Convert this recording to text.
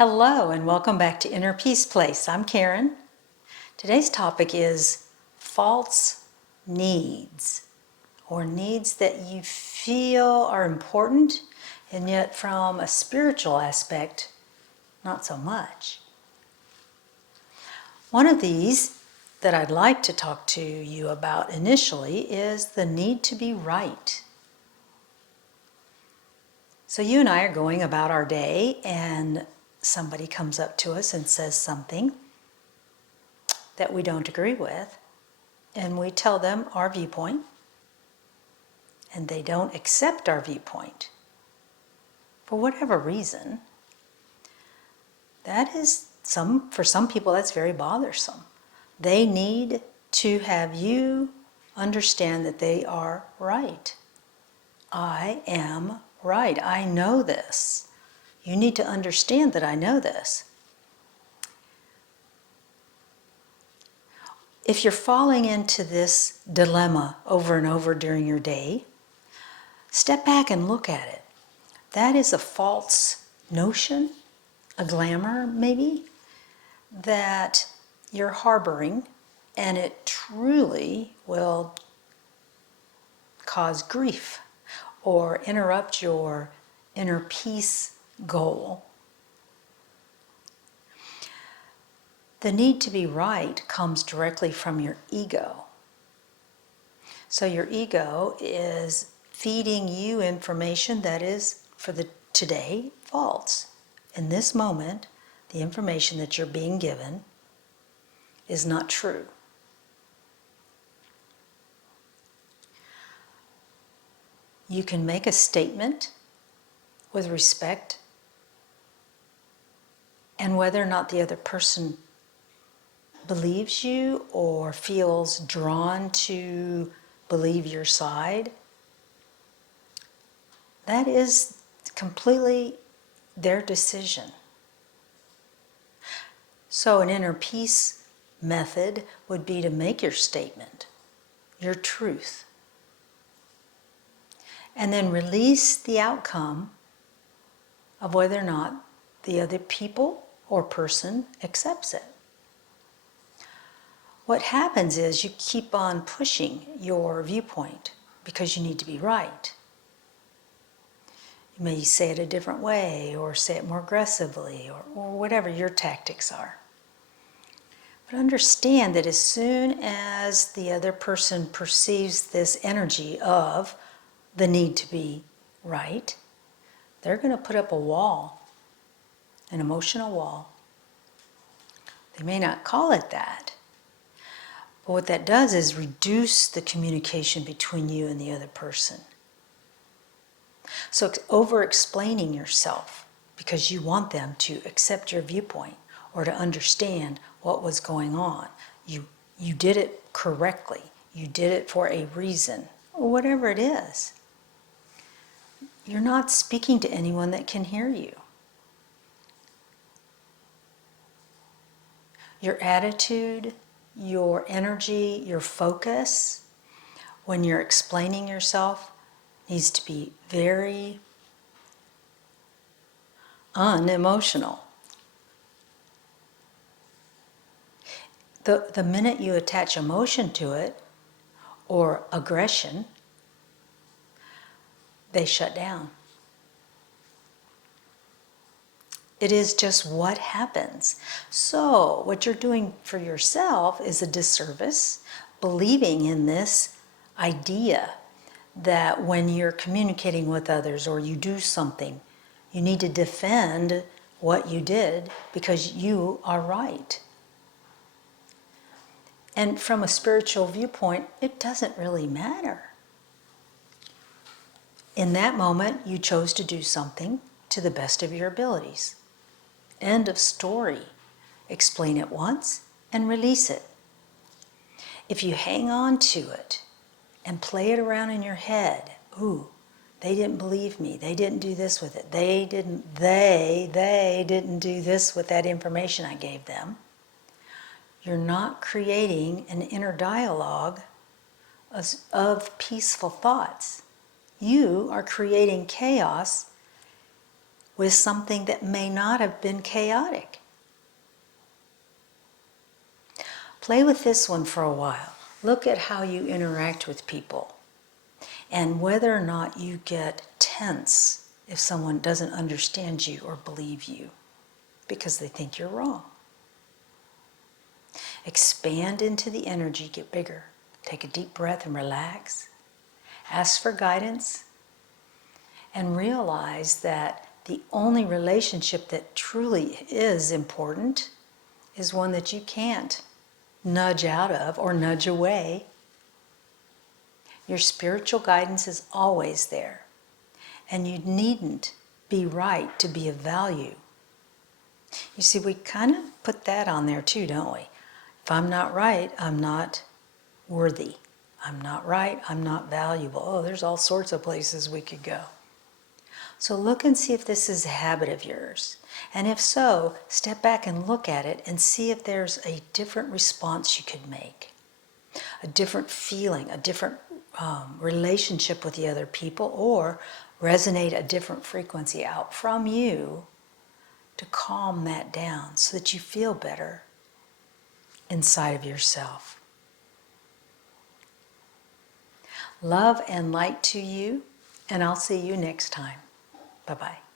Hello and welcome back to Inner Peace Place. I'm Karen. Today's topic is false needs, or needs that you feel are important and yet from a spiritual aspect, not so much. One of these that I'd like to talk to you about initially is the need to be right. So you and I are going about our day and somebody comes up to us and says something that we don't agree with, and we tell them our viewpoint, and they don't accept our viewpoint for whatever reason. That is for some people that's very bothersome. They need to have you understand that they are right. I am right. I know this. You need to understand that I know this. If you're falling into this dilemma over and over during your day, step back and look at it. That is a false notion, a glamour maybe, that you're harboring, and it truly will cause grief or interrupt your inner peace goal. The need to be right comes directly from your ego. So your ego is feeding you information that is, for the today, false. In this moment, the information that you're being given is not true. You can make a statement with respect, and whether or not the other person believes you or feels drawn to believe your side, that is completely their decision. So an inner peace method would be to make your statement, your truth, and then release the outcome of whether or not the other people or person accepts it. What happens is you keep on pushing your viewpoint because you need to be right. You may say it a different way or say it more aggressively or whatever your tactics are. But understand that as soon as the other person perceives this energy of the need to be right, they're going to put up a wall, an emotional wall. They may not call it that, but what that does is reduce the communication between you and the other person. So over-explaining yourself because you want them to accept your viewpoint or to understand what was going on. You did it correctly. You did it for a reason, or whatever it is. You're not speaking to anyone that can hear you. Your attitude, your energy, your focus, when you're explaining yourself, needs to be very unemotional. The minute you attach emotion to it, or aggression, they shut down. It is just what happens. So what you're doing for yourself is a disservice, believing in this idea that when you're communicating with others or you do something, you need to defend what you did because you are right. And from a spiritual viewpoint, it doesn't really matter. In that moment, you chose to do something to the best of your abilities. End of story. Explain it once and release it. If you hang on to it and play it around in your head, ooh, they didn't believe me, they didn't do this with it, they didn't do this with that information I gave them, you're not creating an inner dialogue of peaceful thoughts. You are creating chaos with something that may not have been chaotic. Play with this one for a while. Look at how you interact with people and whether or not you get tense if someone doesn't understand you or believe you because they think you're wrong. Expand into the energy, get bigger. Take a deep breath and relax. Ask for guidance and realize that the only relationship that truly is important is one that you can't nudge out of or nudge away. Your spiritual guidance is always there, and you needn't be right to be of value. You see, we kind of put that on there too, don't we? If I'm not right, I'm not worthy. I'm not right, I'm not valuable. Oh, there's all sorts of places we could go. So look and see if this is a habit of yours. And if so, step back and look at it and see if there's a different response you could make. A different feeling, a different relationship with the other people, or resonate a different frequency out from you to calm that down so that you feel better inside of yourself. Love and light to you, and I'll see you next time. Bye-bye.